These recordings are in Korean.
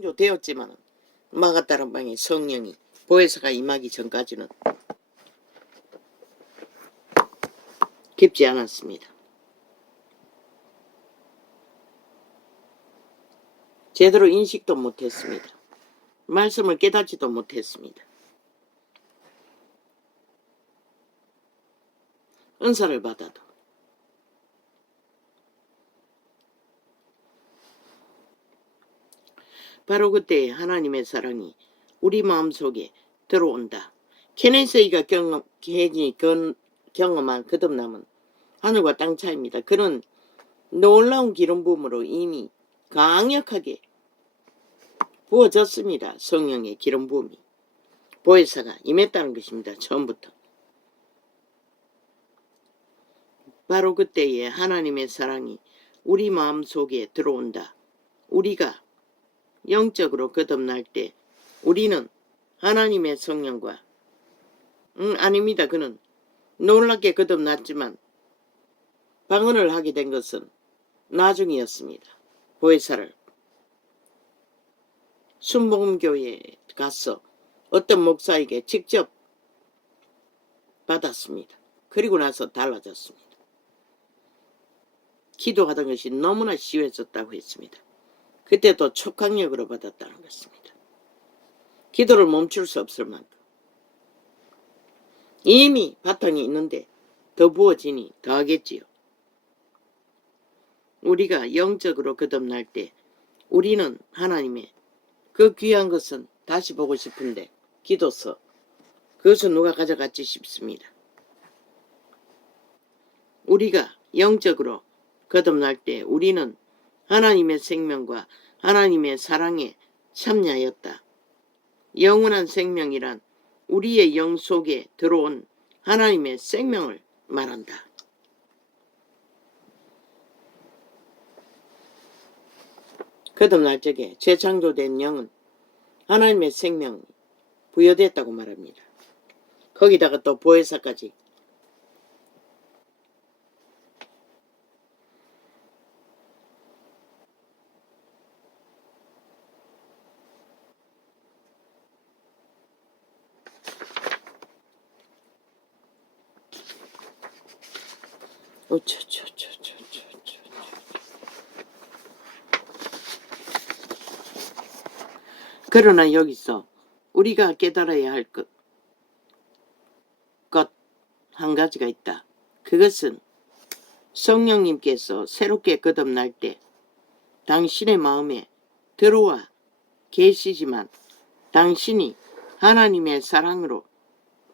되었지만 막았다는 방에 성령이 보혜사가 임하기 전까지는 깊지 않았습니다. 제대로 인식도 못했습니다. 말씀을 깨닫지도 못했습니다. 은사를 받아도 바로 그때 하나님의 사랑이 우리 마음속에 들어온다. 케네스이가 경험한 거듭남은 하늘과 땅 차이입니다. 그는 놀라운 기름 부음으로 이미 강력하게 부어졌습니다. 성령의 기름 부음이 보혜사가 임했다는 것입니다. 처음부터. 바로 그때에 하나님의 사랑이 우리 마음속에 들어온다. 우리가 영적으로 거듭날 때 우리는 하나님의 성령과 아닙니다. 그는 놀랍게 거듭났지만 방언을 하게 된 것은 나중이었습니다. 보혜사를 순복음교회에 가서 어떤 목사에게 직접 받았습니다. 그리고 나서 달라졌습니다. 기도하던 것이 너무나 쉬워졌다고 했습니다. 그때도 촉각력으로 받았다는 것입니다. 기도를 멈출 수 없을 만큼 이미 바탕이 있는데 더 부어지니 더 하겠지요. 우리가 영적으로 거듭날 때 우리는 하나님의 그 귀한 것은 다시 보고 싶은데 기도서 그것은 누가 가져갔지 싶습니다. 우리가 영적으로 거듭날 때 우리는 하나님의 생명과 하나님의 사랑에 참여하였다. 영원한 생명이란 우리의 영 속에 들어온 하나님의 생명을 말한다. 거듭날 적에 재창조된 영은 하나님의 생명이 부여됐다고 말합니다. 거기다가 또 보혜사까지 그러나 여기서 우리가 깨달아야 할 것 한 가지가 있다. 그것은 성령님께서 새롭게 거듭날 때 당신의 마음에 들어와 계시지만 당신이 하나님의 사랑으로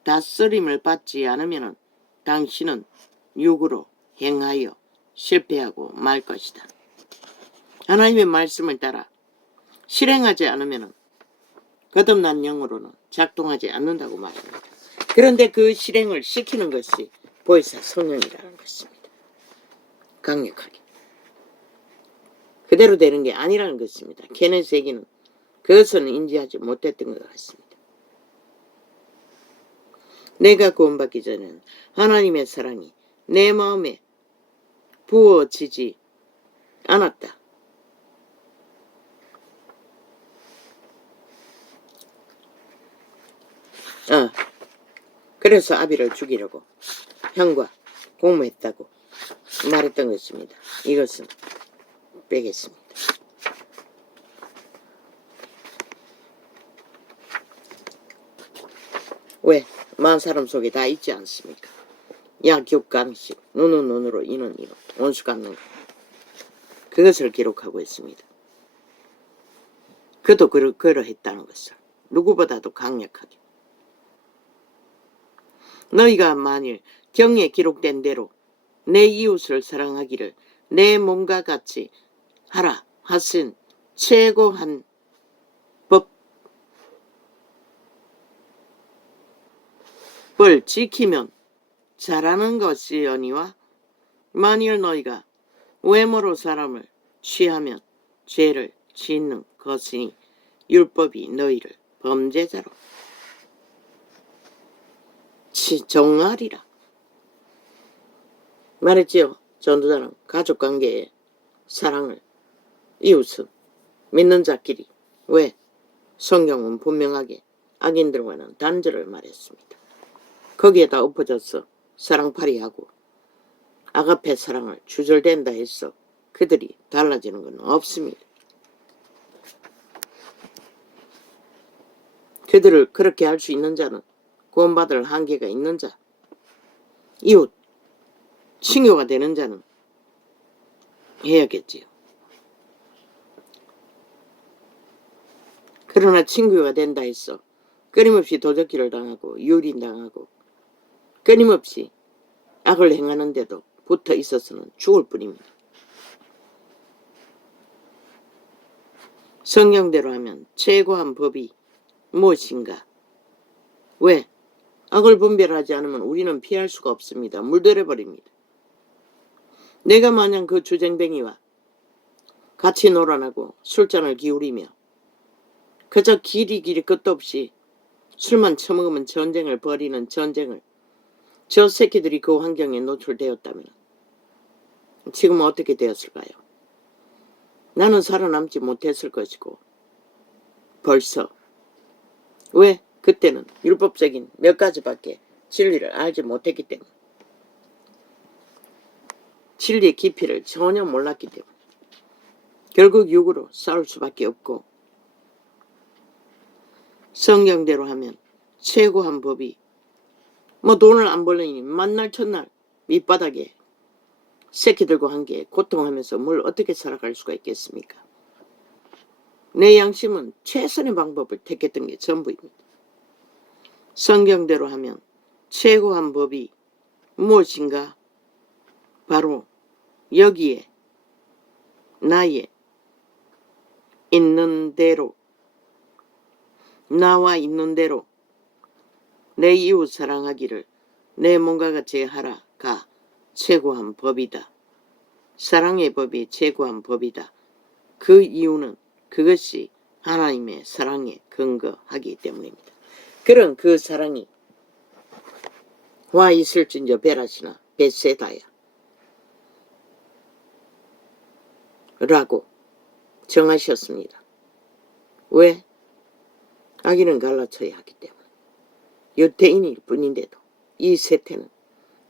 다스림을 받지 않으면 당신은 육으로 행하여 실패하고 말 것이다. 하나님의 말씀을 따라 실행하지 않으면 거듭난 영으로는 작동하지 않는다고 말합니다. 그런데 그 실행을 시키는 것이 보혜사 성령이라는 것입니다. 강력하게. 그대로 되는 게 아니라는 것입니다. 케네스에게는 그것은 인지하지 못했던 것 같습니다. 내가 구원받기 전에는 하나님의 사랑이 내 마음에 부어지지 않았다. 그래서 아비를 죽이려고 형과 공모했다고 말했던 것입니다. 이것은 빼겠습니다. 왜? 마음 사람 속에 다 있지 않습니까? 약육강식, 눈은 눈으로, 이는 이로, 원수 갚는 것. 그것을 기록하고 있습니다. 그도 그러했다는 것을 누구보다도 강력하게. 너희가 만일 경에 기록된 대로 내 이웃을 사랑하기를 내 몸과 같이 하라 하신 최고한 법을 지키면 잘하는 것이오니와 만일 너희가 외모로 사람을 취하면 죄를 짓는 것이니 율법이 너희를 범죄자로 정하리라. 말했지요. 전도자는 가족관계의 사랑을 이웃은 믿는 자끼리 왜? 성경은 분명하게 악인들과는 단절을 말했습니다. 거기에다 엎어져서 사랑팔이하고 아가페 사랑을 주절댄다 해서 그들이 달라지는 건 없습니다. 그들을 그렇게 할 수 있는 자는 구원받을 한계가 있는 자, 이웃, 친교가 되는 자는 해야겠지요. 그러나 친교가 된다 해서 끊임없이 도적질을 당하고 유린당하고 끊임없이 악을 행하는데도 붙어 있어서는 죽을 뿐입니다. 성경대로 하면 최고한 법이 무엇인가? 왜? 악을 분별하지 않으면 우리는 피할 수가 없습니다. 물들여버립니다. 내가 마냥 그 주쟁뱅이와 같이 놀아나고 술잔을 기울이며 그저 길이 끝도 없이 술만 처먹으면 전쟁을 벌이는 전쟁을 저 새끼들이 그 환경에 노출되었다면 지금 어떻게 되었을까요? 나는 살아남지 못했을 것이고 벌써 왜? 그때는 율법적인 몇 가지밖에 진리를 알지 못했기 때문에 진리의 깊이를 전혀 몰랐기 때문에 결국 육으로 싸울 수밖에 없고 성경대로 하면 최고한 법이 돈을 안 벌려니 만날 첫날 밑바닥에 새끼들과 함께 고통하면서 뭘 어떻게 살아갈 수가 있겠습니까? 내 양심은 최선의 방법을 택했던 게 전부입니다. 성경대로 하면 최고한 법이 무엇인가? 바로 여기에 나의 있는 대로 나와 있는 대로 내 이웃 사랑하기를 내 몸과 같이 하라가 최고한 법이다. 사랑의 법이 최고한 법이다. 그 이유는 그것이 하나님의 사랑에 근거하기 때문입니다. 그런 그 사랑이 와 있을진저 베라시나 베세다야 라고 정하셨습니다. 왜? 악인은 갈라쳐야 하기 때문에. 유태인일 뿐인데도 이 세태는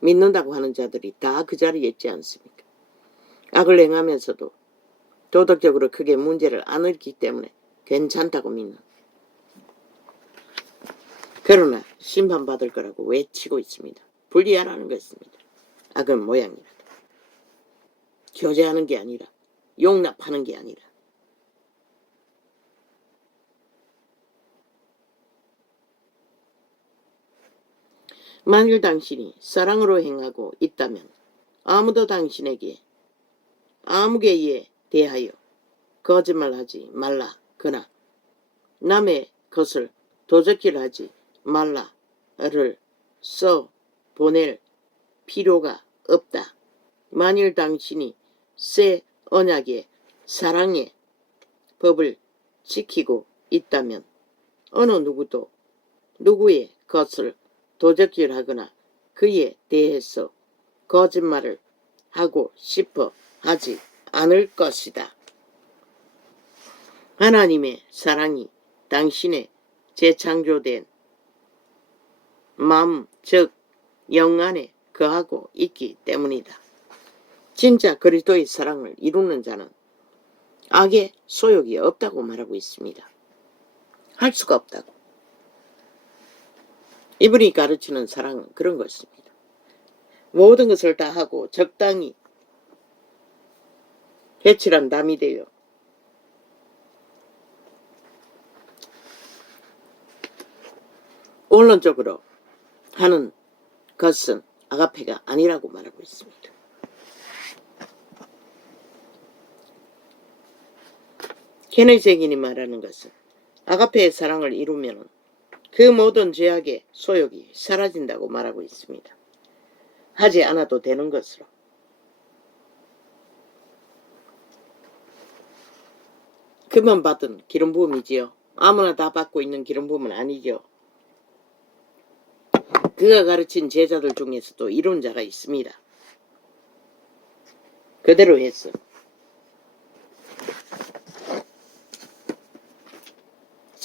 믿는다고 하는 자들이 다 그 자리에 있지 않습니까? 악을 행하면서도 도덕적으로 크게 문제를 안 일으키기 때문에 괜찮다고 믿는, 그러나 심판받을 거라고 외치고 있습니다. 분리하라는 것입니다. 악은 모양이라도 교제하는 게 아니라 용납하는 게 아니라 만일 당신이 사랑으로 행하고 있다면 아무도 당신에게 아무개에 대하여 거짓말하지 말라. 그러나 남의 것을 도적질하지 말라를 써 보낼 필요가 없다. 만일 당신이 새 언약의 사랑의 법을 지키고 있다면 어느 누구도 누구의 것을 도적질하거나 그에 대해서 거짓말을 하고 싶어 하지 않을 것이다. 하나님의 사랑이 당신의 재창조된 마음 즉 영 안에 거하고 있기 때문이다. 진짜 그리스도의 사랑을 이루는 자는 악의 소욕이 없다고 말하고 있습니다. 할 수가 없다고. 이분이 가르치는 사랑은 그런 것입니다. 모든 것을 다 하고 적당히 해칠한 담이 되어 원론적으로 하는 것은 아가페가 아니라고 말하고 있습니다. 케네제긴이 말하는 것은 아가페의 사랑을 이루면 그 모든 죄악의 소욕이 사라진다고 말하고 있습니다. 하지 않아도 되는 것으로. 그만 받은 기름 부음이지요. 아무나 다 받고 있는 기름 부음은 아니죠. 그가 가르친 제자들 중에서도 이런 자가 있습니다. 그대로 했어.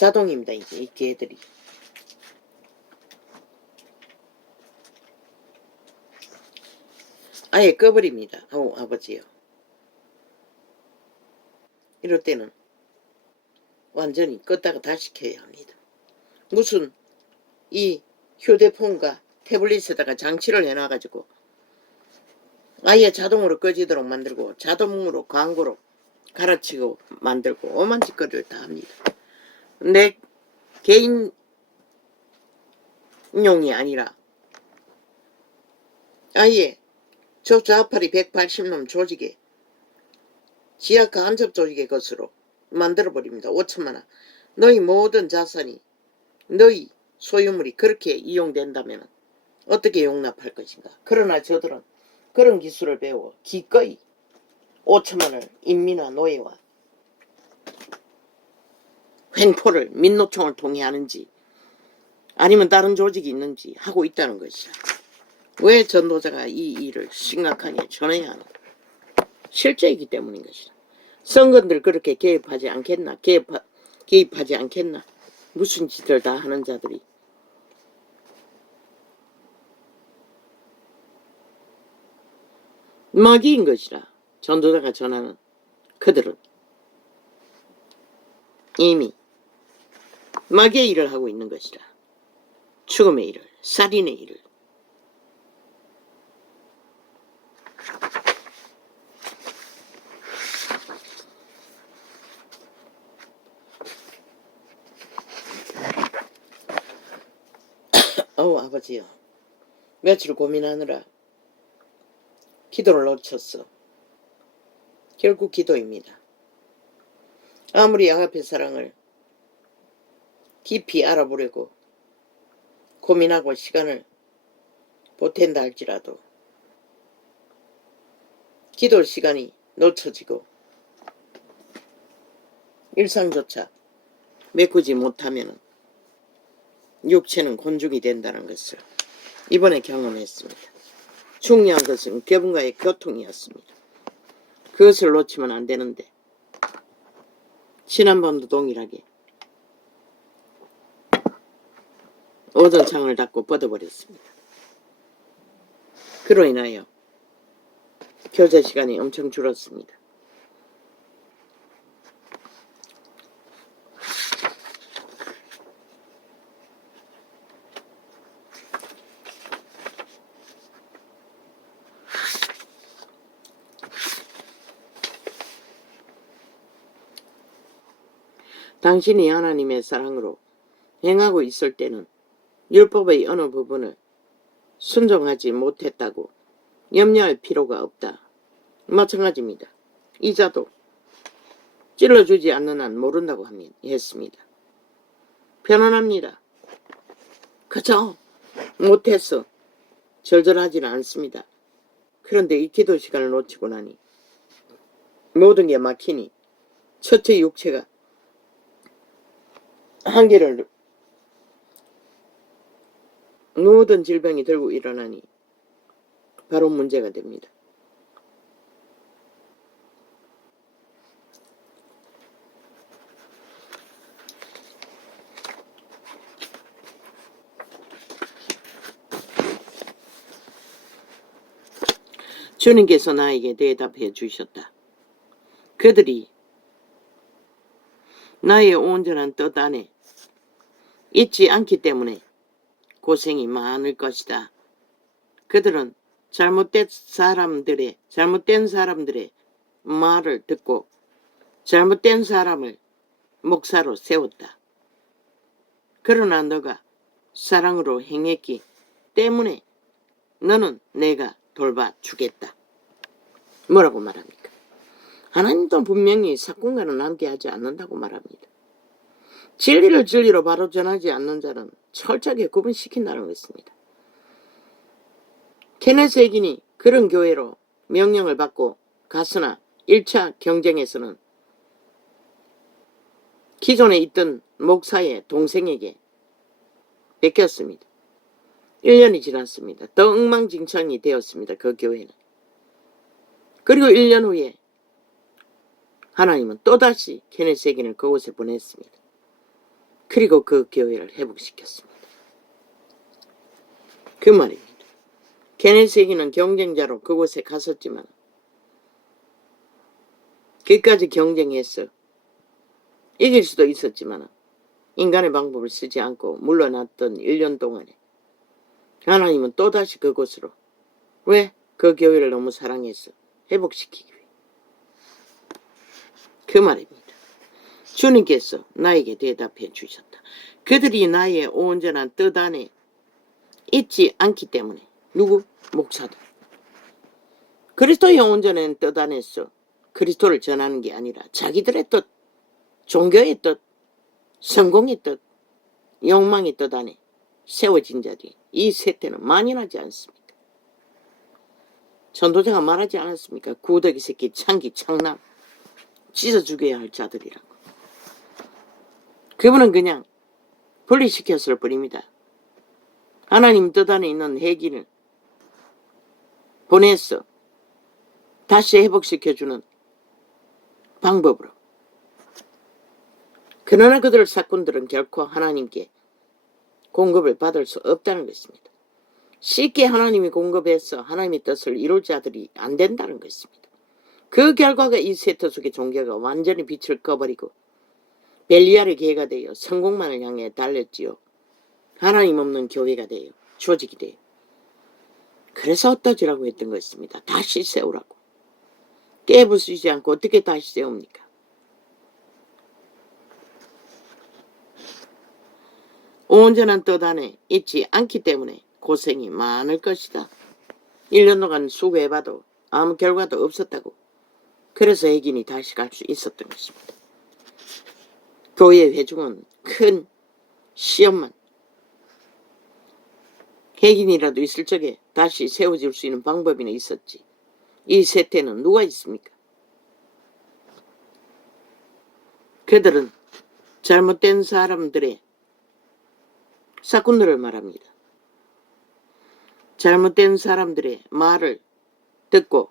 자동입니다. 이제 이 개들이. 아예 꺼버립니다. 아버지요. 이럴 때는 완전히 껐다가 다시 켜야 합니다. 무슨 이 휴대폰과 태블릿에다가 장치를 해놔가지고 아예 자동으로 꺼지도록 만들고 자동으로 광고로 갈아치고 만들고 오만 짓거리를 다 합니다. 내 개인용이 아니라 아예 저 좌파리 180놈 조직에 지하 간접 조직의 것으로 만들어버립니다. 5천만원. 너희 모든 자산이 너희 소유물이 그렇게 이용된다면 어떻게 용납할 것인가. 그러나 저들은 그런 기술을 배워 기꺼이 5천만원을 인민화 노예와 횡포를 민노총을 통해 하는지 아니면 다른 조직이 있는지 하고 있다는 것이야. 왜 전도자가 이 일을 심각하게 전해야 하는가. 실제이기 때문인 것이다. 선거들 그렇게 개입하지 않겠나. 개입하지 않겠나. 무슨 짓을 다 하는 자들이. 마귀인 것이라. 전도자가 전하는 그들은 이미 마귀의 일을 하고 있는 것이라. 죽음의 일을, 살인의 일을. 아버지요. 며칠 고민하느라 기도를 놓쳤어. 결국 기도입니다. 아무리 양앞의 사랑을 깊이 알아보려고 고민하고 시간을 보탠다 할지라도 기도 시간이 놓쳐지고 일상조차 메꾸지 못하면 육체는 곤죽이 된다는 것을 이번에 경험했습니다. 중요한 것은 그분과의 교통이었습니다. 그것을 놓치면 안 되는데 지난밤도 동일하게 오전 창을 닫고 뻗어버렸습니다. 그로 인하여 교제 시간이 엄청 줄었습니다. 당신이 하나님의 사랑으로 행하고 있을 때는 율법의 어느 부분을 순종하지 못했다고 염려할 필요가 없다. 마찬가지입니다. 이자도 찔러주지 않는 한 모른다고 했습니다. 편안합니다. 그저 못해서 절절하지는 않습니다. 그런데 이 기도 시간을 놓치고 나니 모든 게 막히니 첫째 육체가 한계를 모든 질병이 들고 일어나니 바로 문제가 됩니다. 주님께서 나에게 대답해 주셨다. 그들이 나의 온전한 뜻 안에 있지 않기 때문에 고생이 많을 것이다. 그들은 잘못된 사람들의 말을 듣고 잘못된 사람을 목사로 세웠다. 그러나 너가 사랑으로 행했기 때문에 너는 내가 돌봐주겠다. 뭐라고 말합니까? 하나님도 분명히 사건과는 함께하지 않는다고 말합니다. 진리를 진리로 바로 전하지 않는 자는 철저하게 구분시킨다는 것입니다. 케네스 해긴이 그런 교회로 명령을 받고 갔으나 1차 경쟁에서는 기존에 있던 목사의 동생에게 뺏겼습니다. 1년이 지났습니다. 더 엉망진창이 되었습니다. 그 교회는. 그리고 1년 후에 하나님은 또다시 케네스 해긴을 그곳에 보냈습니다. 그리고 그 교회를 회복시켰습니다. 그 말입니다. 케네스 회기는 경쟁자로 그곳에 갔었지만 끝까지 경쟁했어. 이길 수도 있었지만 인간의 방법을 쓰지 않고 물러났던 1년 동안에 하나님은 또다시 그곳으로, 왜? 그 교회를 너무 사랑해서 회복시키기 위해. 그 말입니다. 주님께서 나에게 대답해 주셨다. 그들이 나의 온전한 뜻 안에 있지 않기 때문에. 누구? 목사들. 그리스도의 온전한 뜻 안에서 그리스도를 전하는 게 아니라 자기들의 뜻, 종교의 뜻, 성공의 뜻, 욕망의 뜻 안에 세워진 자들이 이 세태는 만연하지 않습니까? 전도자가 말하지 않았습니까? 구더기 새끼, 창기, 창남, 찢어 죽여야 할 자들이라고. 그분은 그냥 분리시켰을 뿐입니다. 하나님 뜻 안에 있는 회기를 보냈어. 다시 회복시켜주는 방법으로. 그러나 그들 사꾼들은 결코 하나님께 공급을 받을 수 없다는 것입니다. 쉽게 하나님이 공급해서 하나님의 뜻을 이룰 자들이 안 된다는 것입니다. 그 결과가 이 세터 속의 종교가 완전히 빛을 꺼버리고 벨리알의 교회가 되어 성공만을 향해 달렸지요. 하나님 없는 교회가 되어 조직이 되어. 그래서 어떠지라고 했던 것입니다. 다시 세우라고. 깨부수지 않고 어떻게 다시 세웁니까? 온전한 뜻 안에 있지 않기 때문에 고생이 많을 것이다. 1년 동안 수고해봐도 아무 결과도 없었다고. 그래서 애긴이 다시 갈 수 있었던 것입니다. 교회 회중은 큰 시험만, 애긴이라도 있을 적에 다시 세워질 수 있는 방법이나 있었지. 이 세태는 누가 있습니까? 그들은 잘못된 사람들의 사꾼들을 말합니다. 잘못된 사람들의 말을 듣고,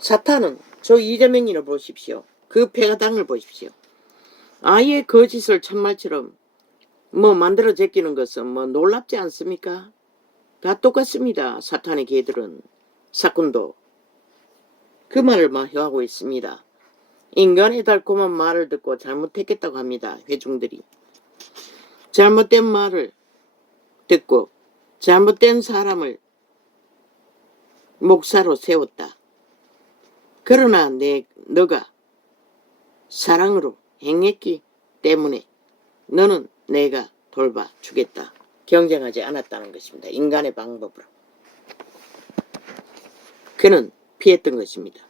사탄은 저 이재명이를 보십시오. 그 폐가당을 보십시오. 아예 거짓을 참말처럼 만들어 제끼는 것은 놀랍지 않습니까? 다 똑같습니다. 사탄의 개들은, 사꾼도 그 말을 해하고 있습니다. 인간의 달콤한 말을 듣고 잘못했겠다고 합니다. 회중들이. 잘못된 말을 듣고 잘못된 사람을 목사로 세웠다. 그러나 너가 사랑으로 행했기 때문에 너는 내가 돌봐주겠다. 경쟁하지 않았다는 것입니다. 인간의 방법으로. 그는 피했던 것입니다.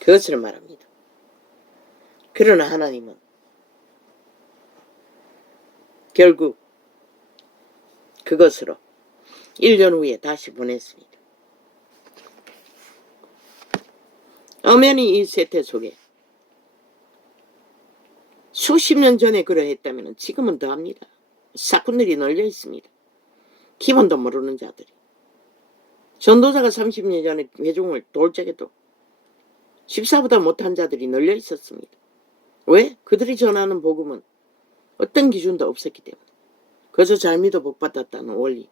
그것을 말합니다. 그러나 하나님은 결국 그것으로 1년 후에 다시 보냈습니다. 엄연히 이 세태 속에 수십 년 전에 그러했다면 지금은 더합니다. 사꾼들이 널려 있습니다. 기본도 모르는 자들이. 전도자가 30년 전에 회중을 돌 적에도 14보다 못한 자들이 널려 있었습니다. 왜? 그들이 전하는 복음은 어떤 기준도 없었기 때문에. 그래서 잘 믿어 복받았다는 원리.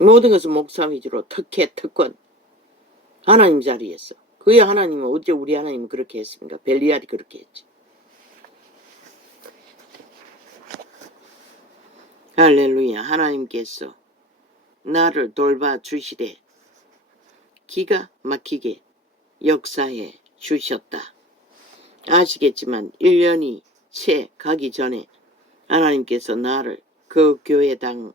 모든 것은 목사 위주로 특혜, 특권. 하나님 자리에서. 그의 하나님은 어째 우리 하나님은 그렇게 했습니까? 벨리알이 그렇게 했지. 할렐루야. 하나님께서 나를 돌봐주시되 기가 막히게 역사해 주셨다. 아시겠지만 1년이 채 가기 전에 하나님께서 나를 그 교회당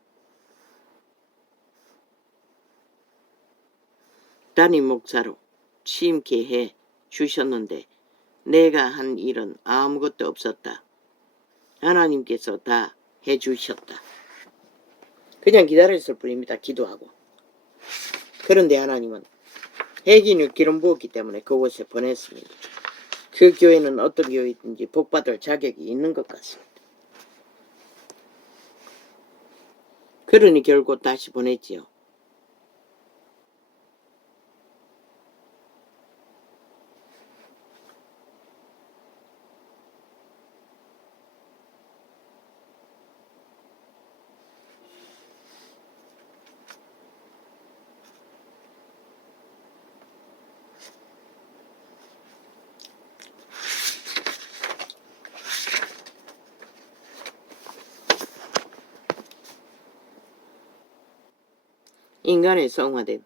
담임 목사로 취임케 해 주셨는데 내가 한 일은 아무것도 없었다. 하나님께서 다 해주셨다. 그냥 기다렸을 뿐입니다. 기도하고. 그런데 하나님은 핵인을 기름 부었기 때문에 그곳에 보냈습니다. 그 교회는 어떤 교회든지 복받을 자격이 있는 것 같습니다. 그러니 결국 다시 보냈지요. 인간의 성화됨.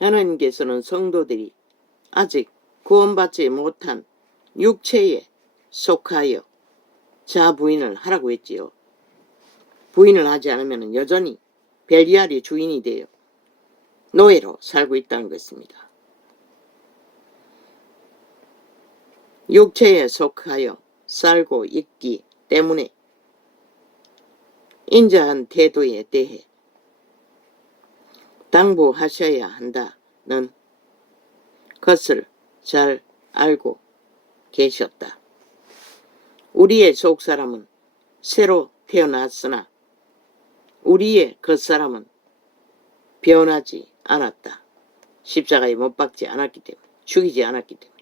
하나님께서는 성도들이 아직 구원받지 못한 육체에 속하여 자부인을 하라고 했지요. 부인을 하지 않으면 여전히 벨리알이 주인이 되어 노예로 살고 있다는 것입니다. 육체에 속하여 살고 있기 때문에 인자한 태도에 대해 당부하셔야 한다는 것을 잘 알고 계셨다. 우리의 속사람은 새로 태어났으나 우리의 겉사람은 변하지 않았다. 십자가에 못 박지 않았기 때문에, 죽이지 않았기 때문에.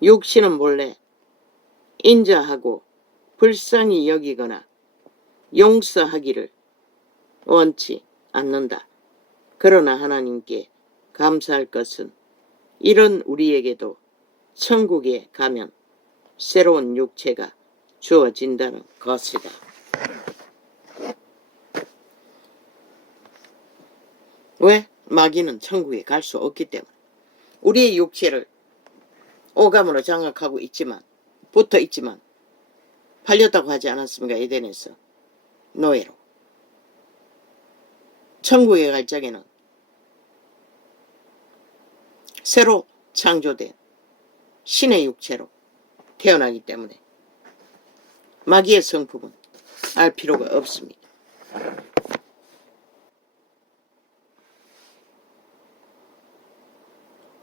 육신은 본래 인자하고 불쌍히 여기거나 용서하기를 원치 않는다. 그러나 하나님께 감사할 것은 이런 우리에게도 천국에 가면 새로운 육체가 주어진다는 것이다. 왜? 마귀는 천국에 갈 수 없기 때문에. 우리의 육체를 오감으로 장악하고 있지만, 붙어 있지만 팔렸다고 하지 않았습니까? 에덴에서 노예로. 천국에 갈 적에는 새로 창조된 신의 육체로 태어나기 때문에 마귀의 성품은 알 필요가 없습니다.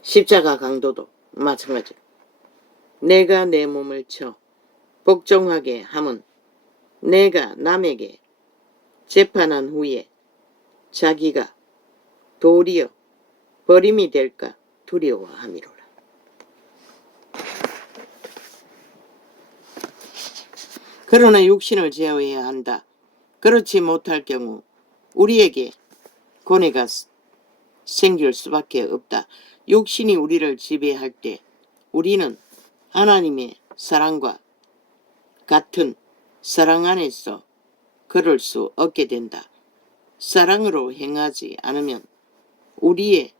십자가 강도도 마찬가지로 내가 내 몸을 쳐 복종하게 함은 내가 남에게 재판한 후에 자기가 도리어 버림이 될까 두려워함이로라. 그러나 육신을 제어해야 한다. 그렇지 못할 경우 우리에게 고뇌가 생길 수밖에 없다. 육신이 우리를 지배할 때 우리는 하나님의 사랑과 같은 사랑 안에서 걸을 수 없게 된다. 사랑으로 행하지 않으면 우리의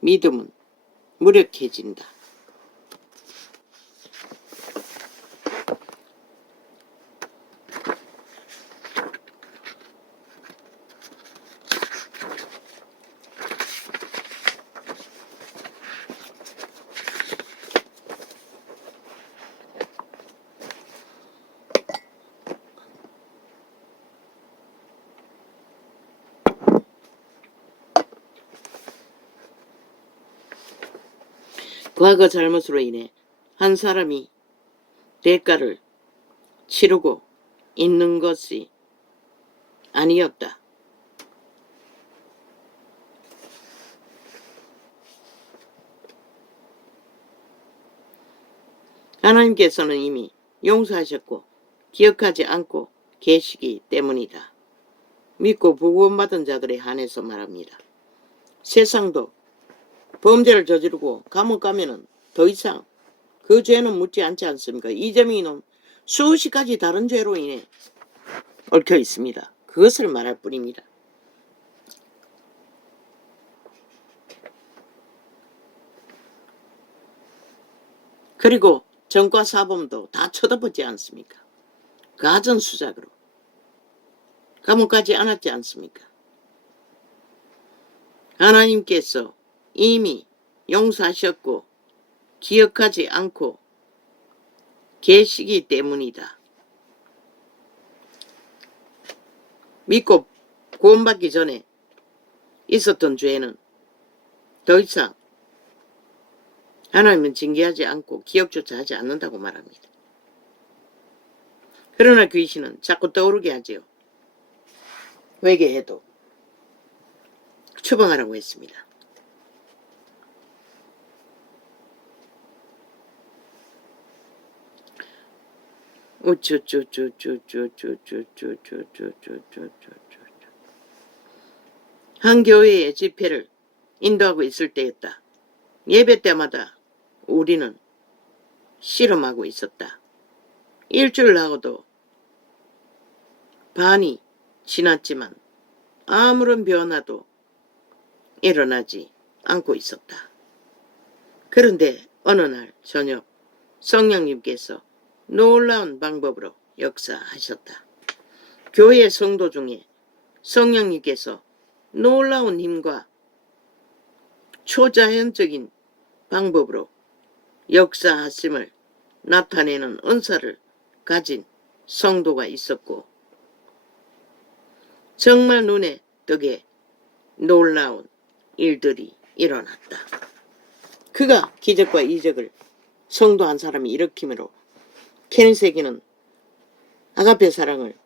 믿음은 무력해진다. 과거 잘못으로 인해 한 사람이 대가를 치르고 있는 것이 아니었다. 하나님께서는 이미 용서하셨고 기억하지 않고 계시기 때문이다. 믿고 구원받은 자들에 한해서 말합니다. 세상도 범죄를 저지르고 감옥 가면은 더 이상 그 죄는 묻지 않지 않습니까? 이재명이는 수십 가지 다른 죄로 인해 얽혀 있습니다. 그것을 말할 뿐입니다. 그리고 정과 사범도 다 쳐다보지 않습니까? 가전수작으로 감옥 가지 않았지 않습니까? 하나님께서 이미 용서하셨고 기억하지 않고 계시기 때문이다. 믿고 구원받기 전에 있었던 죄는 더 이상 하나님은 징계하지 않고 기억조차 하지 않는다고 말합니다. 그러나 귀신은 자꾸 떠오르게 하지요. 회개해도 추방하라고 했습니다. 한 교회의 집회를 인도하고 있을 때였다. 예배 때마다 우리는 실험하고 있었다. 일주일 하고도 반이 지났지만 아무런 변화도 일어나지 않고 있었다. 그런데 어느 날 저녁 성령님께서 놀라운 방법으로 역사하셨다. 교회 성도 중에 성령님께서 놀라운 힘과 초자연적인 방법으로 역사하심을 나타내는 은사를 가진 성도가 있었고 정말 눈에 띄게 놀라운 일들이 일어났다. 그가 기적과 이적을 성도 한 사람이 일으킴으로 케네세기는 아가페 사랑을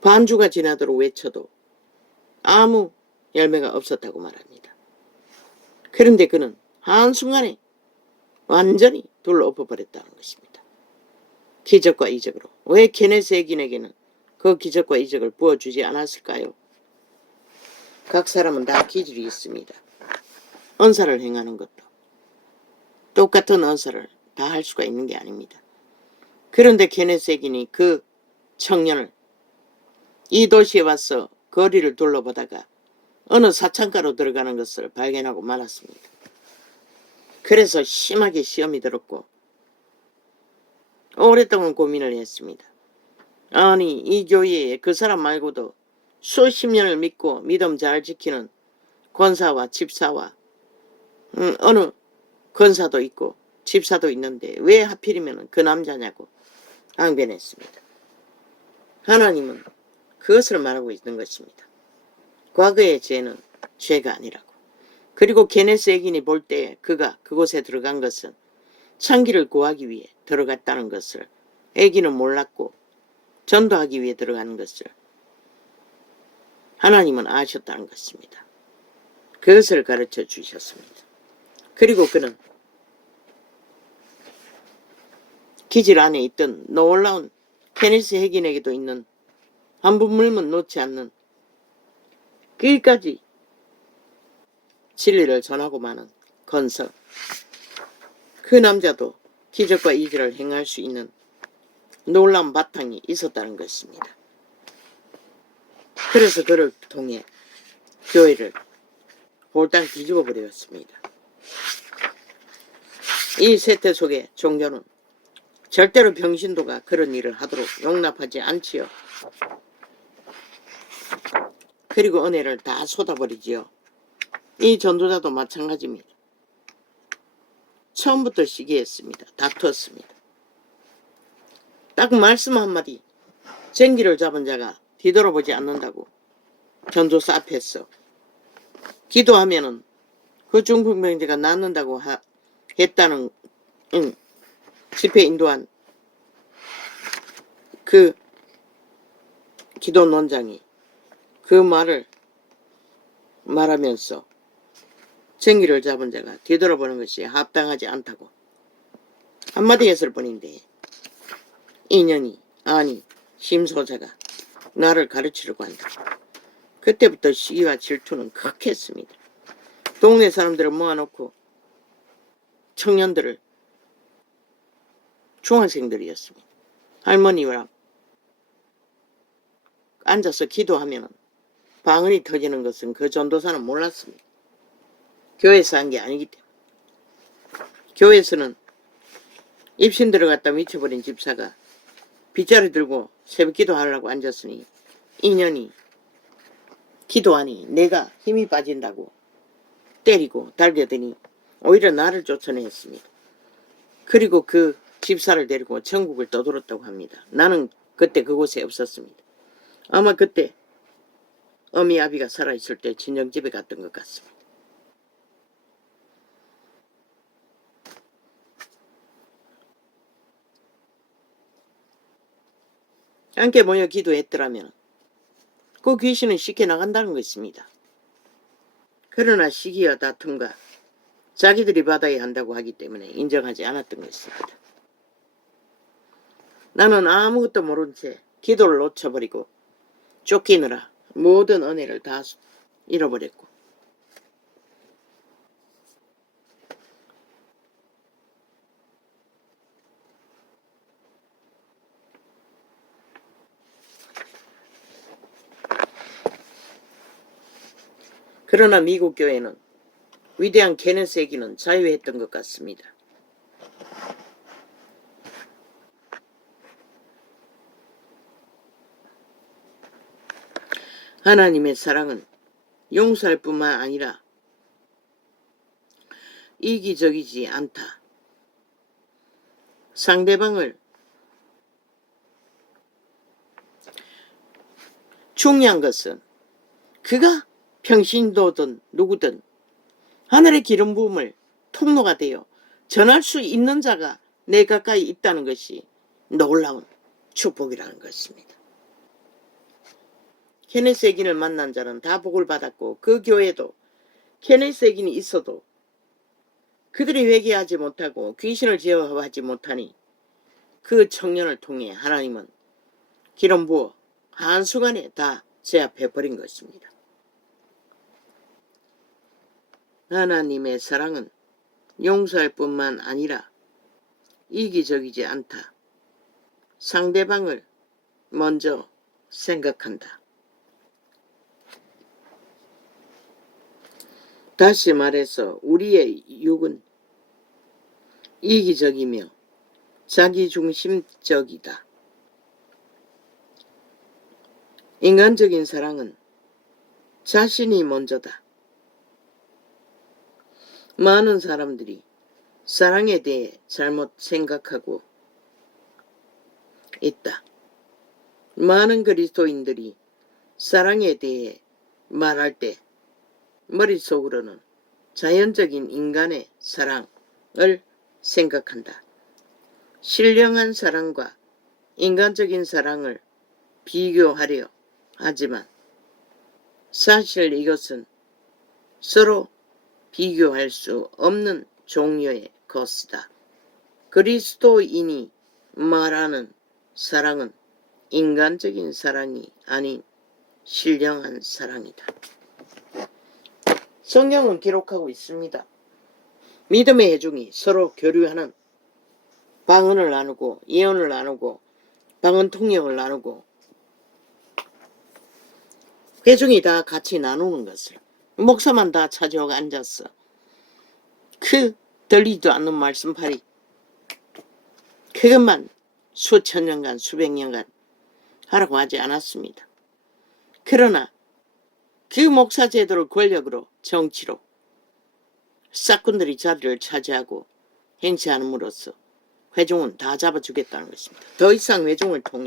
반주가 지나도록 외쳐도 아무 열매가 없었다고 말합니다. 그런데 그는 한순간에 완전히 둘러엎어버렸다는 것입니다. 기적과 이적으로. 왜 케네세긴에게는 그 기적과 이적을 부어주지 않았을까요? 각 사람은 다 기질이 있습니다. 은사를 행하는 것도 똑같은 은사를 다 할 수가 있는 게 아닙니다. 그런데 케네세긴이 그 청년을 이 도시에 와서 거리를 둘러보다가 어느 사창가로 들어가는 것을 발견하고 말았습니다. 그래서 심하게 시험이 들었고 오랫동안 고민을 했습니다. 아니 이 교회에 그 사람 말고도 수십 년을 믿고 믿음 잘 지키는 권사와 집사와 어느 권사도 있고 집사도 있는데 왜 하필이면 그 남자냐고 항변했습니다. 하나님은 그것을 말하고 있는 것입니다. 과거의 죄는 죄가 아니라고. 그리고 게네스에긴이 볼 때 그가 그곳에 들어간 것은 창기를 구하기 위해 들어갔다는 것을 애기는 몰랐고 전도하기 위해 들어가는 것을 하나님은 아셨다는 것입니다. 그것을 가르쳐 주셨습니다. 그리고 그는 기질 안에 있던 놀라운 케네스 핵인에게도 있는 한 번 물면 놓지 않는 끝까지 진리를 전하고 마는 건석. 그 남자도 기적과 이적을 행할 수 있는 놀라운 바탕이 있었다는 것입니다. 그래서 그를 통해 교회를 홀딱 뒤집어 버렸습니다. 이 세태 속에 종교는 절대로 병신도가 그런 일을 하도록 용납하지 않지요. 그리고 은혜를 다 쏟아버리지요. 이 전도자도 마찬가지입니다. 처음부터 시기했습니다. 다투었습니다. 딱 말씀 한마디 쟁기를 잡은 자가 뒤돌아보지 않는다고 전도사 앞에서 기도하면은 그 중풍병자가 낫는다고 했다는 집회 인도한 그 기도원장이 그 말을 말하면서 쟁기를 잡은 자가 뒤돌아보는 것이 합당하지 않다고 한마디 했을 뿐인데 인연이 아니 심소자가 나를 가르치려고 한다. 그때부터 시기와 질투는 극했습니다. 동네 사람들을 모아놓고 청년들을 중학생들이었습니다. 할머니랑 앉아서 기도하면 방언이 터지는 것은 그 전도사는 몰랐습니다. 교회에서 한 게 아니기 때문에. 교회에서는 입신 들어갔다 미쳐버린 집사가 빗자루 들고 새벽 기도하려고 앉았으니 인연이 기도하니 내가 힘이 빠진다고 때리고 달겨드니 오히려 나를 쫓아냈습니다. 그리고 그 집사를 데리고 천국을 떠돌았다고 합니다. 나는 그때 그곳에 없었습니다. 아마 그때 어미 아비가 살아있을 때 친정집에 갔던 것 같습니다. 함께 모여 기도했더라면 그 귀신은 쉽게 나간다는 것입니다. 그러나 시기와 다툼과 자기들이 받아야 한다고 하기 때문에 인정하지 않았던 것입니다. 나는 아무것도 모른 채 기도를 놓쳐버리고 쫓기느라 모든 은혜를 다 잃어버렸고 그러나 미국 교회는 위대한 케네스 해기는 자유했던 것 같습니다. 하나님의 사랑은 용서할 뿐만 아니라 이기적이지 않다. 상대방을 중요한 것은 그가 평신도든 누구든 하늘의 기름 부음을 통로가 되어 전할 수 있는 자가 내 가까이 있다는 것이 놀라운 축복이라는 것입니다. 케네스 해긴을 만난 자는 다 복을 받았고 그 교회도 케네스 해긴이 있어도 그들이 회개하지 못하고 귀신을 제어하지 못하니 그 청년을 통해 하나님은 기름 부어 한순간에 다 제압해버린 것입니다. 하나님의 사랑은 용서할 뿐만 아니라 이기적이지 않다. 상대방을 먼저 생각한다. 다시 말해서 우리의 육은 이기적이며 자기중심적이다. 인간적인 사랑은 자신이 먼저다. 많은 사람들이 사랑에 대해 잘못 생각하고 있다. 많은 그리스도인들이 사랑에 대해 말할 때 머릿속으로는 자연적인 인간의 사랑을 생각한다. 신령한 사랑과 인간적인 사랑을 비교하려 하지만 사실 이것은 서로 비교할 수 없는 종류의 것이다. 그리스도인이 말하는 사랑은 인간적인 사랑이 아닌 신령한 사랑이다. 성경은 기록하고 있습니다. 믿음의 회중이 서로 교류하는 방언을 나누고 예언을 나누고 방언 통역을 나누고 회중이 다 같이 나누는 것을 목사만 다 찾아오고 앉았어. 그 들리지도 않는 말씀팔이 그것만 수천 년간 수백 년간 하라고 하지 않았습니다. 그러나 그 목사 제도를 권력으로 정치로 싹군들이 자리를 차지하고 행치함으로써 회중은 다 잡아주겠다는 것입니다. 더 이상 회중을 통해